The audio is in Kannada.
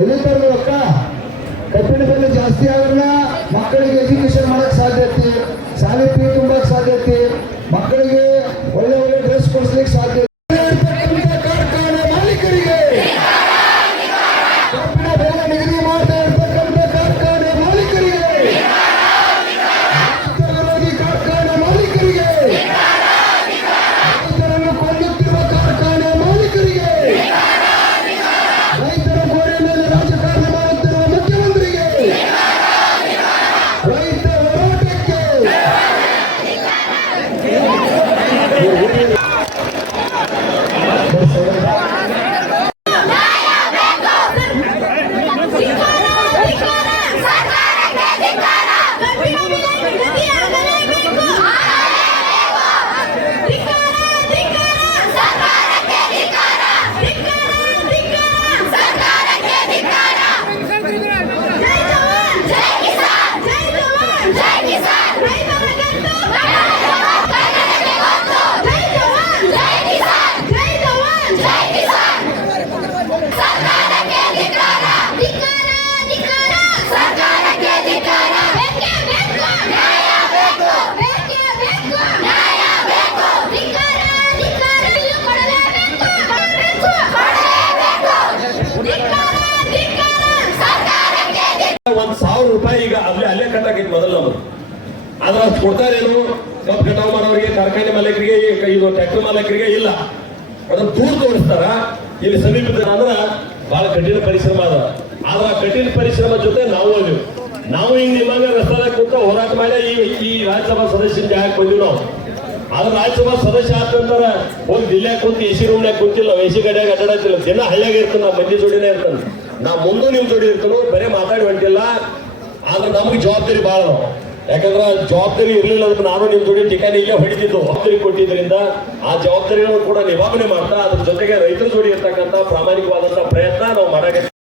ಎಲ್ಲಿಂದ ಅಕ್ಕ ಕಬ್ಬಿಣ ಬೆಲೆ ಜಾಸ್ತಿ ಆದ್ರನ್ನ ಮಕ್ಕಳಿಗೆ ಎಜುಕೇಶನ್ ಮಾಡಕ್ ಸಾಧ್ಯತೆ, ಶಾಲೆ ಫೀ ತುಂಬಕ್ ಸಾಧ್ಯತೆ, ಮಕ್ಕಳಿಗೆ ಒಳ್ಳೆ ಒಳ್ಳೆ ಡ್ರೆಸ್ ಕೊಡಿಸ್ಲಿಕ್ಕೆ ಸಾಧ್ಯ. ಕಾರ್ಖಾನೆ ಮಾಲೀಕರಿಗೆ ಕಬ್ಬಿಣ ಬೆಲೆ ನಿಗದಿ ಮಾಡ್ತಾ ಇರ್ತಕ್ಕಂಥ ಕಾರ್ಖಾನೆ ಮಾಲೀಕರಿಗೆ, ವಿರೋಧಿ ಕಾರ್ಖಾನೆ ಮಾಲೀಕರಿಗೆ, ರೈತರನ್ನು ಕೊಳ್ಳುತ್ತಿರುವ ಕಾರ್ಖಾನೆ ಮಾಲೀಕರಿಗೆ, ರೈತರ ಗೋಡೆ ಮೇಲೆ ರಾಜಕಾರಣ ಮಾಡುತ್ತಿರುವ ಮುಖ್ಯಮಂತ್ರಿಗೆ, ರೈತ ಹೋರಾಟಕ್ಕೆ ₹1,000 ಈಗ ಅಲ್ಲೇ ಕಟ್ಟಾಕೈತಿ ಮೊದಲು ನಮ್ಮದು. ಆದ್ರೆ ಅದು ಕೊಡ್ತಾರೇನು ಕಬ್ಬು ಕಟಾವು ಮಾಡೋರಿಗೆ, ಕಾರ್ಖಾನೆ ಮಾಲೀಕರಿಗೆ, ಇದು ಟ್ರ್ಯಾಕ್ಟರ್ ಮಾಲೀಕರಿಗೆ ಇಲ್ಲ. ಅದನ್ನ ದೂರ ತೋರಿಸ್ತಾರ. ಇಲ್ಲಿ ಸಮೀಪದ ಅಂದ್ರ ಬಹಳ ಕಠಿಣ ಪರಿಶ್ರಮ ಅದ. ಆದ್ರ ಆ ಕಠಿಣ ಪರಿಶ್ರಮ ಜೊತೆ ನಾವು ಹಿಂಗ್ ನಿಮ್ಮಂಗ ರಸ್ತಾದಾಗ ಕೂತ ಹೋರಾಟ ಮಾಡಿ ಈ ರಾಜ್ಯಸಭಾ ಸದಸ್ಯನ ಜಾಗಕ್ಕೆ ಬಂದಿವಿ ನಾವು. ಆದ್ರೆ ರಾಜ್ಯಸಭಾ ಸದಸ್ಯ ಆತಂದ್ರ ಹೋಗಿ ದಿಲ್ಲ್ಯಾಗ ಕುಂತು ಎಸಿ ರೂಮ್ನಾಗ ಕುಂತಿಲ್ಲ, ಎಸಿ ಗಡ್ಯಾಗ ಅಡ್ಡಾಡತ್ತಿಲ್ಲ. ದಿನ ಹಳ್ಳಿಯಾಗ ಇರ್ತಾನ, ನಾವು ಮಂದಿ ಜೋಡಿನೇ ಇರ್ತಾನೆ. ನಾವು ಮುಂದೂ ನಿಮ್ ಜೋಡಿ ಇರ್ತಾನೋ, ಬರೇ ಮಾತಾಡಿ ಹೊಂಟಿಲ್ಲ. ಆದ್ರೆ ನಮ್ಗೆ ಜವಾಬ್ದಾರಿ ಭಾಳ ನಾವು. ಯಾಕಂದ್ರೆ ಜವಾಬ್ದಾರಿ ಇರ್ಲಿಲ್ಲ ಅಂದ್ರೆ ನಾನು ನಿಮ್ ಜೋಡಿ ಠಿಕಾನಿಗೆ ಹೊಡಿತಿದ್ದು. ಜವಾಬ್ದಾರಿ ಕೊಟ್ಟಿದ್ರಿಂದ ಆ ಜವಾಬ್ದಾರಿಯನ್ನು ಕೂಡ ನಿಭಾವನೆ ಮಾಡ್ತಾ ಅದ್ರ ಜೊತೆಗೆ ರೈತರ ಜೋಡಿ ಇರ್ತಕ್ಕಂಥ ಪ್ರಾಮಾಣಿಕವಾದಂತಹ ಪ್ರಯತ್ನ ನಾವು ಮಾಡಕ್ಕೆ